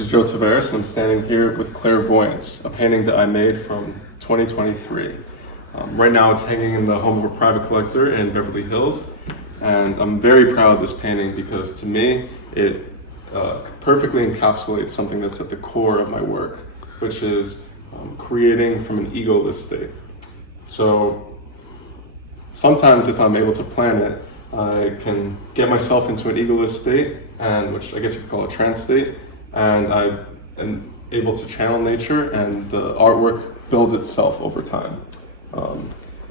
This is Joe Taveras, and I'm standing here with Clairvoyance, a painting that I made from 2023. Right now it's hanging in the home of a private collector in Beverly Hills, and I'm very proud of this painting because to me it perfectly encapsulates something that's at the core of my work, which is creating from an egoless state. So sometimes if I'm able to plan it, I can get myself into an egoless state, and which I guess you could call a trance state, and I am able to channel nature, and the artwork builds itself over time.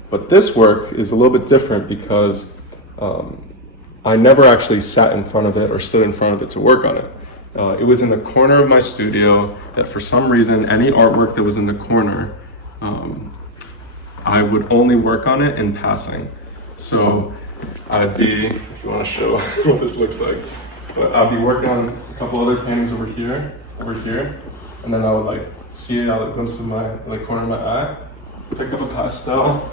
But this work is a little bit different because I never actually sat in front of it or stood in front of it to work on it. It was in the corner of my studio that for some reason, any artwork that was in the corner, I would only work on it in passing. So I'd be, if you want to show what this looks like, but I'll be working on a couple other paintings over here, and then I would like see it out of the glimpse of my corner of my eye, pick up a pastel,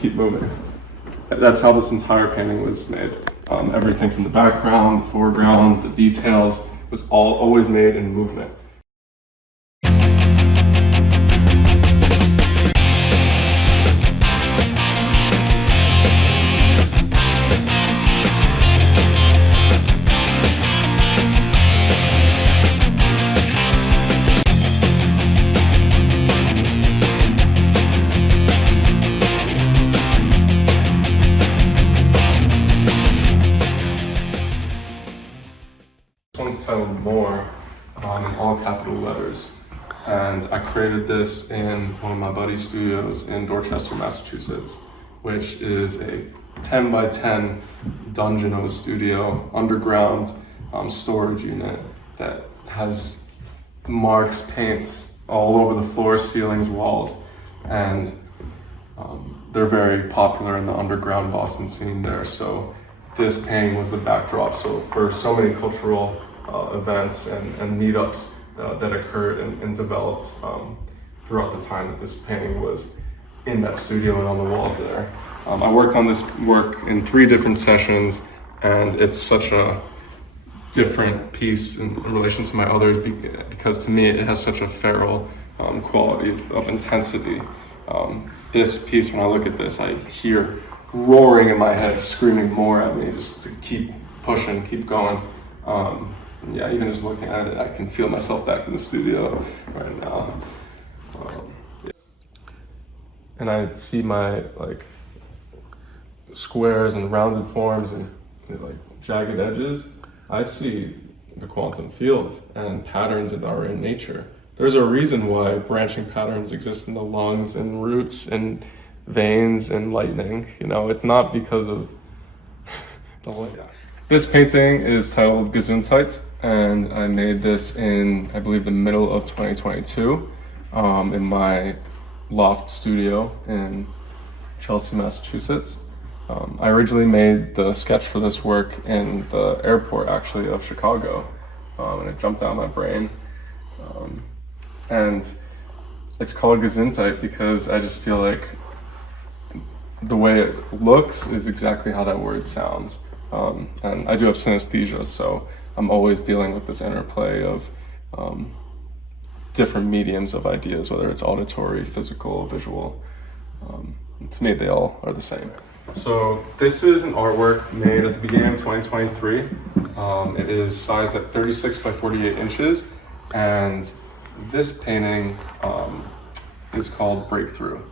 keep moving. That's how this entire painting was made. Everything from the background, the foreground, the details was all always made in movement. One's titled More in all capital letters, and I created this in one of my buddy's studios in Dorchester, Massachusetts, which is a 10 by 10 dungeon studio, underground storage unit that has marks, paints all over the floor, ceilings, walls, and they're very popular in the underground Boston scene there. So this painting was the backdrop. So for so many cultural events and meetups that occurred and developed throughout the time that this painting was in that studio and on the walls there. I worked on this work in 3 different sessions, and it's such a different piece in relation to my others because to me it has such a feral quality of intensity. This piece, when I look at this, I hear roaring in my head, screaming more at me, just to keep pushing, keep going. Yeah, even just looking at it, I can feel myself back in the studio right now. Yeah. And I see my like squares and rounded forms and like jagged edges. I see the quantum field and patterns that are in nature. There's a reason why branching patterns exist in the lungs and roots and veins and lightning. You know, it's not because of the light. This painting is titled Gesundheit, and I made this in, I believe, the middle of 2022 in my loft studio in Chelsea, Massachusetts. I originally made the sketch for this work in the airport, actually, of Chicago, and it jumped out of my brain. And it's called Gesundheit because I just feel like the way it looks is exactly how that word sounds. And I do have synesthesia, so I'm always dealing with this interplay of different mediums of ideas, whether it's auditory, physical, visual. To me, they all are the same. So this is an artwork made at the beginning of 2023. It is sized at 36 by 48 inches, and this painting is called Breakthrough.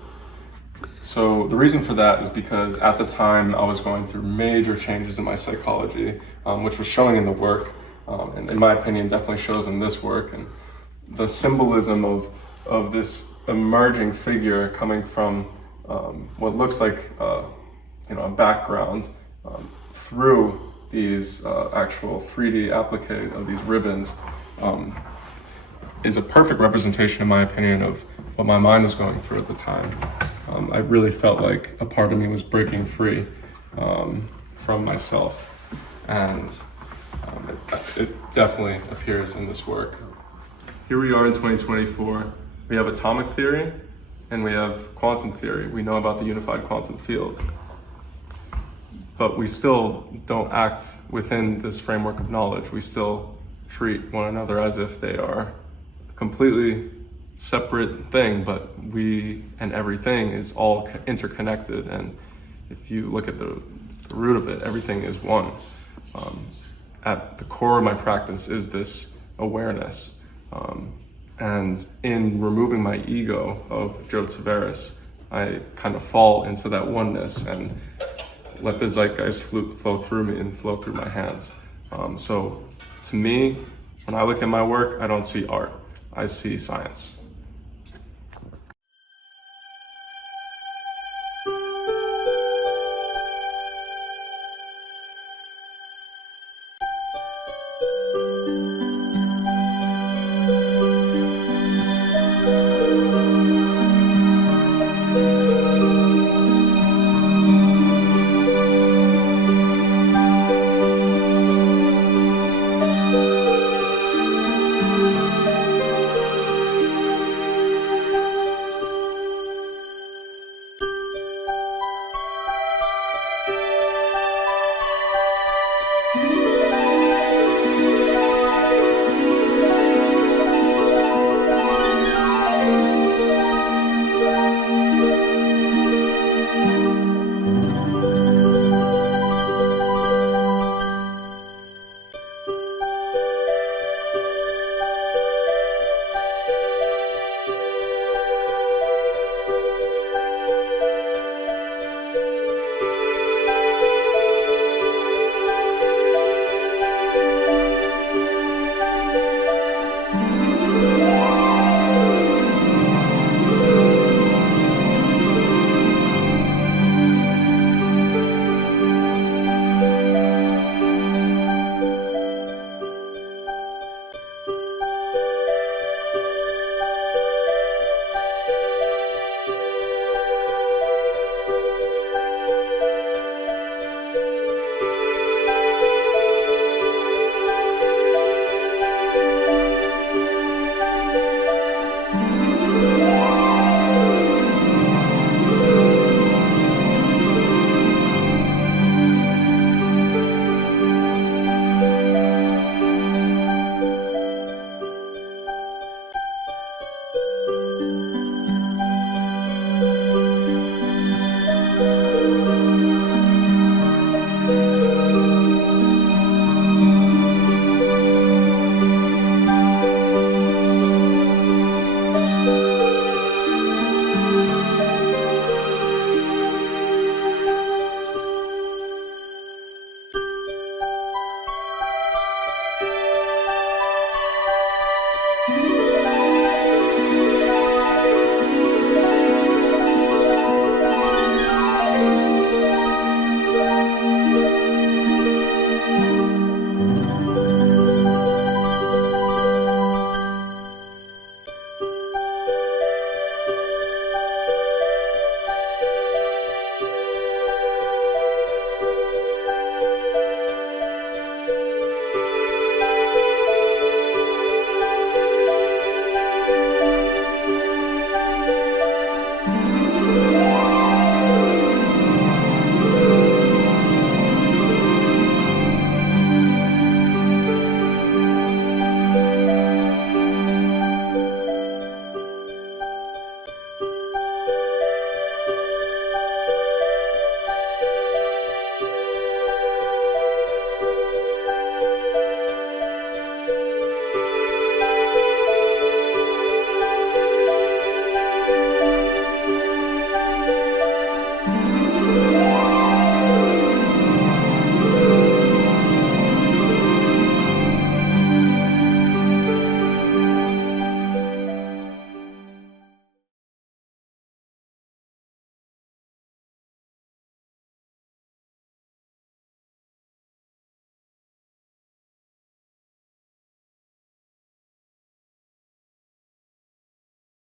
So the reason for that is because at the time I was going through major changes in my psychology, which was showing in the work, and in my opinion definitely shows in this work. And the symbolism of this emerging figure coming from what looks like a background through these actual 3D applique of these ribbons is a perfect representation, in my opinion, of what my mind was going through at the time. I really felt like a part of me was breaking free from myself, and it definitely appears in this work. Here we are in 2024. We have atomic theory and we have quantum theory. We know about the unified quantum field, but we still don't act within this framework of knowledge. We still treat one another as if they are a completely separate thing, but we and everything is all interconnected. And if you look at the root of it, everything is one. At the core of my practice is this awareness. And in removing my ego of Joe Taveras, I kind of fall into that oneness and let the zeitgeist flow through me and flow through my hands. So to me, when I look at my work, I don't see art, I see science.